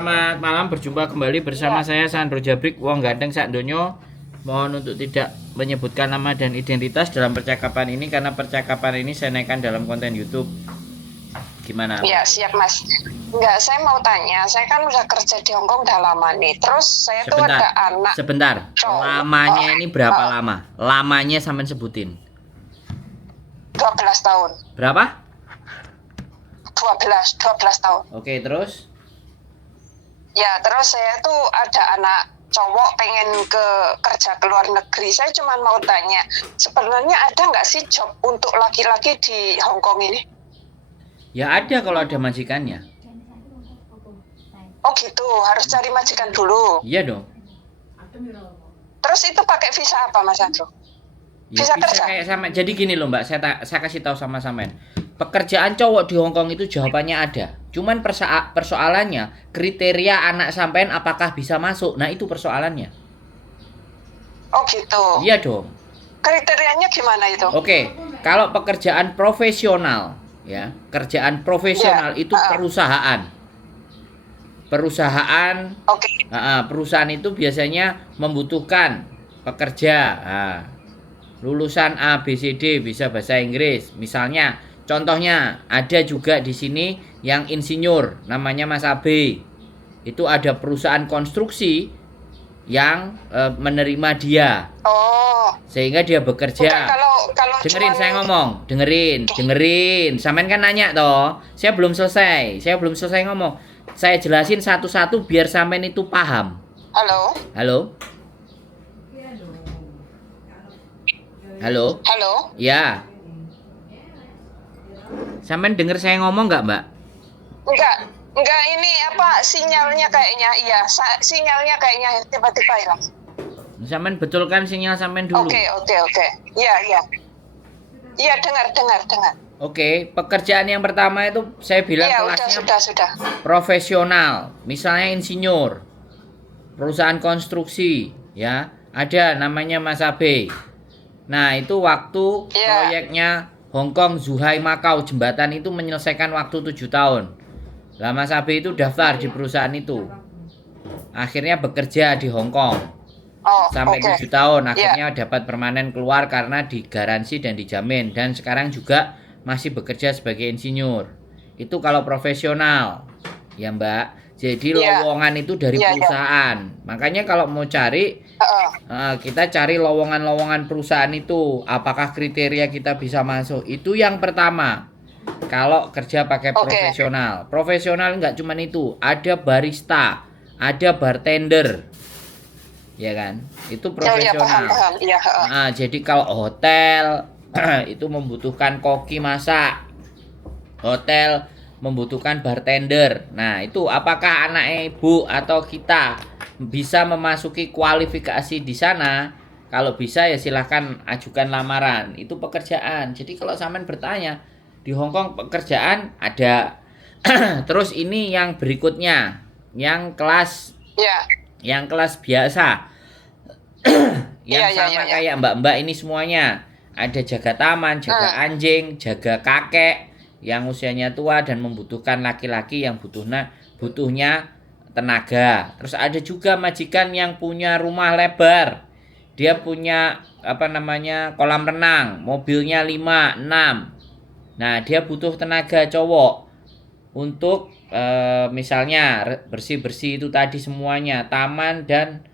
Selamat malam, berjumpa kembali bersama saya Sandro Jabrik, wong ganteng sak donyo. Mohon untuk tidak menyebutkan nama dan identitas dalam percakapan ini karena percakapan ini saya naikkan dalam konten YouTube. Gimana? Ya, siap Mas. Enggak, saya mau tanya, saya kan udah kerja di Hongkong udah lama nih. Terus saya tuh ada anak. Sebentar. cowok. Lamanya ini berapa lama? Lamanya sampean sebutin. 12 tahun. Berapa? 12 tahun. Oke, terus? Ya, terus saya tuh ada anak cowok pengen kerja ke luar negeri. Saya cuma mau tanya, sebenarnya ada nggak sih job untuk laki-laki di Hongkong ini? Ya ada kalau ada majikannya. Oh gitu, harus cari majikan dulu. Iya dong. Terus itu pakai visa apa Mas Andro? Ya, Bisa bisa kerja? kayak sama. Jadi gini loh Mbak, saya kasih tahu sama sampean. Pekerjaan cowok di Hongkong itu jawabannya ada. Cuman persoalannya kriteria anak sampean apakah bisa masuk. Nah, itu persoalannya. Oh gitu. Iya dong. Kriterianya gimana itu? Oke, kalau pekerjaan profesional ya, kerjaan profesional itu perusahaan. Perusahaan Oke. perusahaan itu biasanya membutuhkan pekerja. Lulusan A, B, C, D, bisa bahasa Inggris. Misalnya, contohnya ada juga di sini yang insinyur, namanya Mas AB. Itu ada perusahaan konstruksi yang menerima dia. Oh. Sehingga dia bekerja. Bukan kalau dengerin saya ngomong, dengerin. Sampean kan nanya toh. Saya belum selesai ngomong. Saya jelasin satu-satu biar sampean itu paham. Halo. Halo. Ya. Sampean denger saya ngomong nggak, Mbak? Enggak, ini apa sinyalnya kayaknya, iya, sinyalnya kayaknya tiba-tiba hilang. Sampean betulkan sinyal sampean dulu. Oke. Iya. Iya, dengar. Oke, pekerjaan yang pertama itu saya bilang kelasnya sudah. Profesional. Misalnya insinyur, perusahaan konstruksi, ya. Ada namanya Mas Abe. Nah, itu waktu proyeknya Hongkong Zhuhai Macau jembatan itu menyelesaikan waktu 7 tahun. Lah Mas Abe itu daftar di perusahaan itu. Akhirnya bekerja di Hongkong. Sampai 7 tahun akhirnya dapat permanen keluar karena digaransi dan dijamin, dan sekarang juga masih bekerja sebagai insinyur. Itu kalau profesional. Ya, Mbak. Jadi lowongan itu dari perusahaan. Makanya kalau mau cari kita cari lowongan-lowongan perusahaan itu, apakah kriteria kita bisa masuk. Itu yang pertama. Kalau kerja pakai profesional. Profesional nggak cuma itu, ada barista, ada bartender. Ya kan? Itu profesional. Paham. Jadi kalau hotel itu membutuhkan koki masak. Hotel membutuhkan bartender. Nah, itu apakah anak ibu atau kita bisa memasuki kualifikasi di sana? Kalau bisa ya silahkan ajukan lamaran. Itu pekerjaan. Jadi kalau sampean bertanya, di Hongkong pekerjaan ada. Terus ini yang berikutnya, yang kelas biasa. Yang sama kayak mbak-mbak ini semuanya. Ada jaga taman, jaga anjing, jaga kakek yang usianya tua dan membutuhkan laki-laki yang butuhnya tenaga. Terus ada juga majikan yang punya rumah lebar. Dia punya kolam renang, mobilnya 5, 6. Nah, dia butuh tenaga cowok untuk misalnya bersih-bersih itu tadi semuanya, taman dan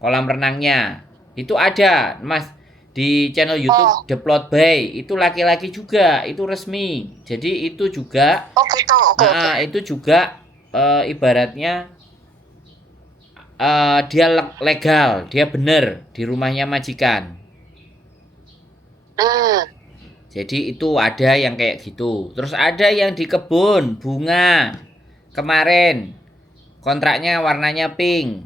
kolam renangnya. Itu ada, Mas. Di channel YouTube The Plot Bay itu laki-laki juga, itu resmi. Jadi itu juga itu juga ibaratnya dia legal, dia benar di rumahnya majikan. Jadi itu ada yang kayak gitu. Terus ada yang di kebun bunga. Kemarin kontraknya warnanya pink.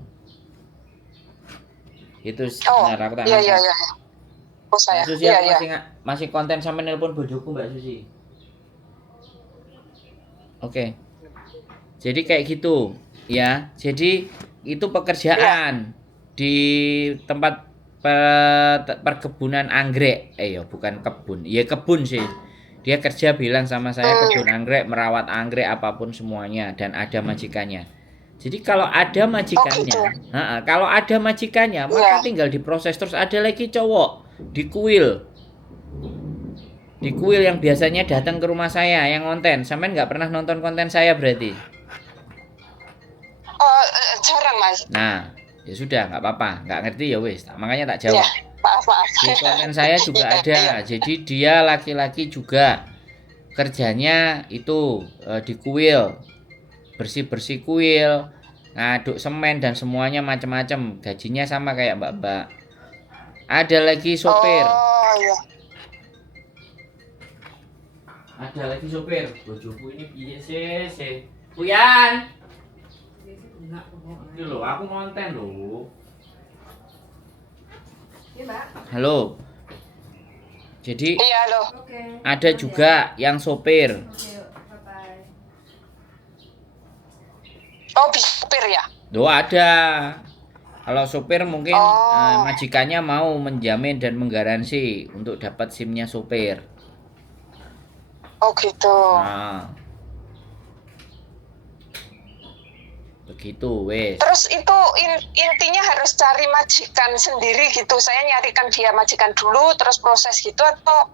Itu sebentar aku tak. Iya. Saya. Susi, masih konten sampai nelpon bojoku Mbak Susi. Oke. Jadi kayak gitu, ya. Jadi itu pekerjaan di tempat perkebunan anggrek. Bukan kebun. Ya kebun sih. Dia kerja bilang sama saya kebun anggrek, merawat anggrek apapun semuanya dan ada majikannya. Jadi kalau ada majikannya, kalau ada majikannya maka tinggal diproses. Terus ada lagi cowok di kuil yang biasanya datang ke rumah saya yang konten. Sampean nggak pernah nonton konten saya berarti? Oh, jarang Mas. Nah, ya sudah, nggak apa-apa, nggak ngerti ya wis. Makanya tak jawab. Ya, maaf. Di konten saya juga ada. Jadi dia laki-laki juga kerjanya itu di kuil, bersih-bersih kuil, ngaduk semen dan semuanya macam-macam. Gajinya sama kayak mbak-mbak. Ada lagi sopir. Oh iya. Ada lagi sopir. Bojoku ini piye sih? Puyan. Ini loh, aku ngonten loh. Halo. Jadi Iya, loh. ada juga yang sopir. Oh, bisa sopir ya? Loh ada. Kalau sopir mungkin majikannya mau menjamin dan menggaransi untuk dapat SIM-nya sopir. Oh gitu. Nah, begitu wes. Terus itu intinya harus cari majikan sendiri gitu. Saya nyarikan dia majikan dulu, terus proses gitu atau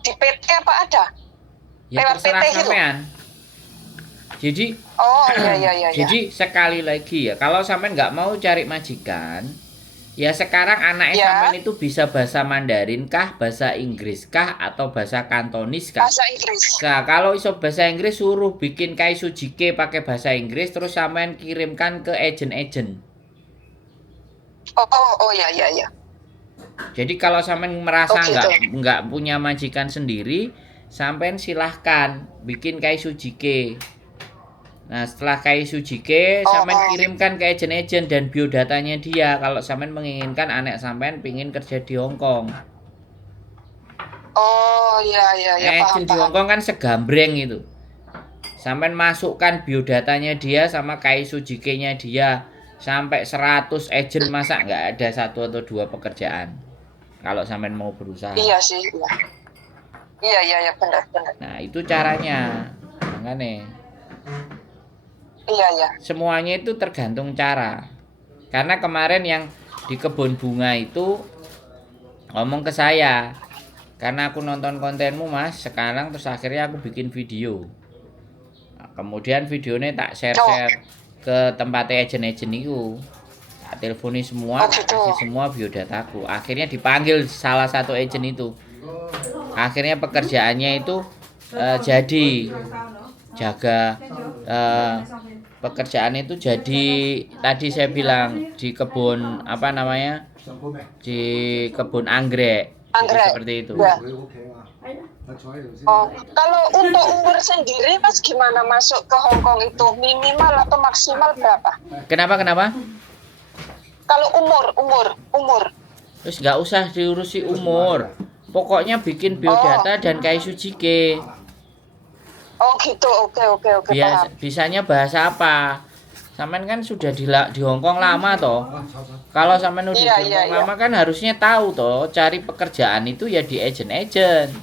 di PT apa ada? Ya Lewat terserah PT gitu? sampean. Jadi Oh iya. jadi sekali lagi ya, kalau sampean nggak mau cari majikan, ya sekarang anaknya sampean itu bisa bahasa Mandarin kah, bahasa Inggris kah, atau bahasa Kantonis kah? Bahasa Inggris. Nah, kalau iso bahasa Inggris suruh bikin Kaisujike pakai bahasa Inggris terus sampean kirimkan ke agent-agent. Oh iya. Jadi kalau sampean merasa nggak punya majikan sendiri, sampean silahkan bikin Kaisujike. Nah, setelah Kaisujike sampean kirimkan ke agent-agent dan biodatanya dia kalau sampean menginginkan anak sampean pingin kerja di Hong Kong. Oh iya. Agent di Hong Kong kan segambreng itu. Sampean masukkan biodatanya dia sama Kaisujike-nya dia sampai 100 agent, masa nggak ada 1 atau 2 pekerjaan. Kalau sampean mau berusaha. Iya sih. Iya benar. Nah, itu caranya. Makanya Iya. semuanya itu tergantung cara. Karena kemarin yang di kebun bunga itu ngomong ke saya, karena aku nonton kontenmu Mas sekarang, terus akhirnya aku bikin video. Nah, kemudian videonya tak share ke tempatnya agent-agent itu. Tak telponi semua, tak kasih semua biodataku. Akhirnya dipanggil salah satu agent itu. Akhirnya pekerjaannya itu jadi jaga pekerjaan itu jadi tadi saya bilang di kebun di kebun anggrek. Seperti itu. Ya. Oh, kalau untuk umur sendiri Mas gimana masuk ke Hong Kong itu minimal atau maksimal berapa? Kenapa? Kalau umur. Terus nggak usah diurusi umur. Pokoknya bikin biodata dan Kaisujike. Oh gitu, oke. Bisanya bahasa apa? Sampean kan sudah di Hong Kong lama toh. Kalau sampean udah di Hong Kong lama kan harusnya tahu toh, cari pekerjaan itu ya di agent-agent.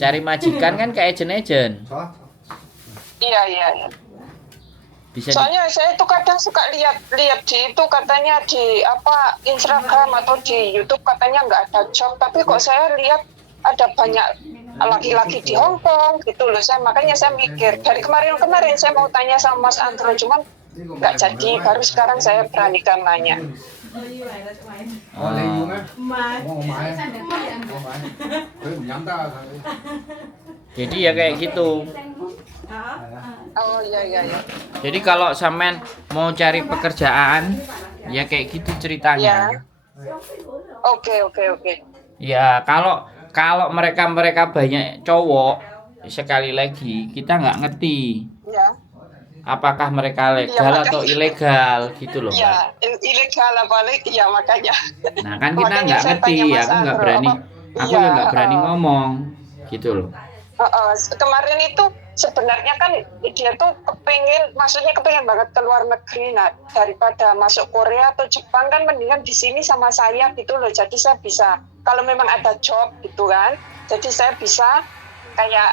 Cari majikan kan ke agent-agent. Iya. Bisa soalnya saya tuh kadang suka lihat di itu katanya di Instagram atau di YouTube katanya nggak ada job, tapi kok saya lihat ada banyak laki-laki di Hong Kong gitu loh. Makanya saya mikir dari kemarin saya mau tanya sama Mas Andro, cuman nggak jadi. Baru sekarang saya beranikan nanya. Jadi ya kayak gitu. Oh iya. Jadi kalau sampean mau cari pekerjaan ya kayak gitu ceritanya. Oke. Ya kalau mereka banyak cowok, sekali lagi kita nggak ngerti. Ya. Apakah mereka legal atau ilegal gitu loh. Iya, ilegal balik ya makanya. Nah kan kita nggak ngerti, aku nggak berani ngomong gitu loh. Kemarin itu sebenarnya kan dia tuh kepingin banget ke luar negeri. Nah daripada masuk Korea atau Jepang kan mendingan di sini sama saya gitu loh. Jadi saya bisa kalau memang ada job gitu kan, jadi saya bisa kayak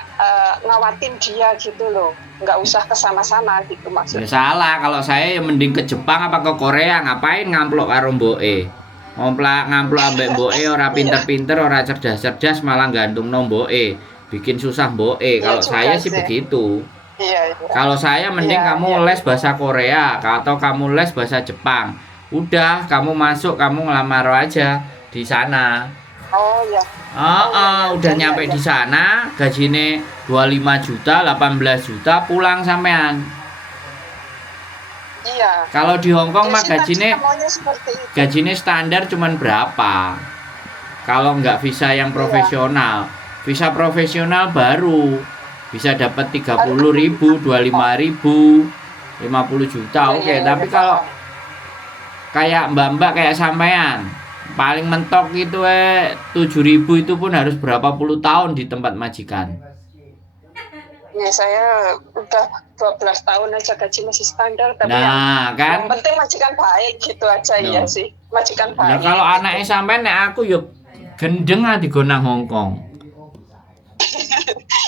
ngawatin dia gitu loh, nggak usah kesana-sana gitu Ya maksudnya. salah, kalau saya ya mending ke Jepang apa ke Korea, ngapain ngamplok karo mboke. Ngamplok ambek mboke ora Iya, pinter-pinter, ora cerdas-cerdas, malah gantungno mboke. Bikin susah mboke. iya Kalau juga saya sih sih. begitu. Iya, iya, Kalau saya mending iya, iya, kamu les iya. bahasa Korea atau kamu les bahasa Jepang. Udah, kamu masuk, kamu ngelamar aja di sana. Oh ya, Oh, oh ya, ya, udah udah ya, nyampe ya. di sana, gajine 25 juta, 18 juta, pulang sampean. Iya. Kalau di Hong Kong Dia mah sih tadinya maunya seperti itu. gajine standar cuman berapa? Kalau nggak visa yang Iya. profesional, visa profesional baru bisa dapat Harus 30.000, 25.000, 50 juta, iya, iya, oke. iya, Tapi iya, kalau paham. kayak mbak-mbak kayak sampean, paling mentok itu 7.000 itu pun harus berapa puluh tahun di tempat majikan. Ya, saya udah 12 tahun aja gaji masih standar, tapi Nah, yang kan? penting majikan baik gitu aja. Iya No. sih, majikan Nah, baik kalau gitu. anaknya sampean nek aku yuk gendeng di gonang Hong Kong.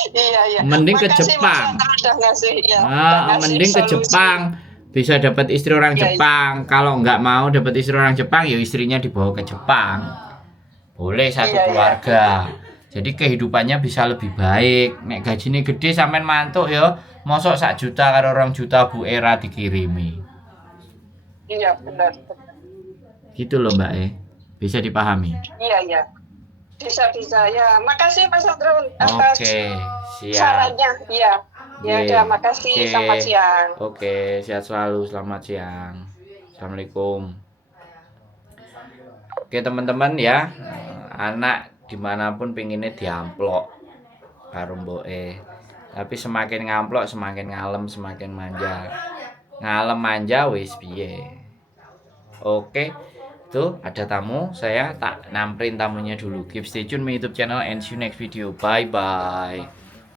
Iya, iya. Mending ke Makasih Mas Jepang. Sandra udah ngasih, ya, udah ngasih Mending ke solusi. Jepang. Bisa dapat istri orang Iya, iya, Jepang. Kalau nggak mau dapat istri orang Jepang, ya istrinya dibawa ke Jepang. Boleh satu iya, iya. keluarga. Jadi kehidupannya bisa lebih baik. Nek gajinya gede sampean mantuk ya, mosok 1 juta karo 2 juta Bu Era dikirimi. Iya, benar, benar. Gitu loh Mbak Bisa dipahami. Iya, iya. Bisa ya. Makasih Mas Sandra atas Oke, siap. sarannya. Iya. Ya Ye. udah, makasih. Oke. Selamat siang. Oke, sehat selalu. Selamat siang. Assalamualaikum. Oke teman-teman ya, anak dimanapun pinginnya diamplok karo mboke. Tapi semakin ngamplok semakin ngalem, semakin manja. Ngalem manja wis piye. Oke. Tuh ada tamu, saya tak nampirin tamunya dulu. Keep stay tune my YouTube channel and see you next video. Bye bye.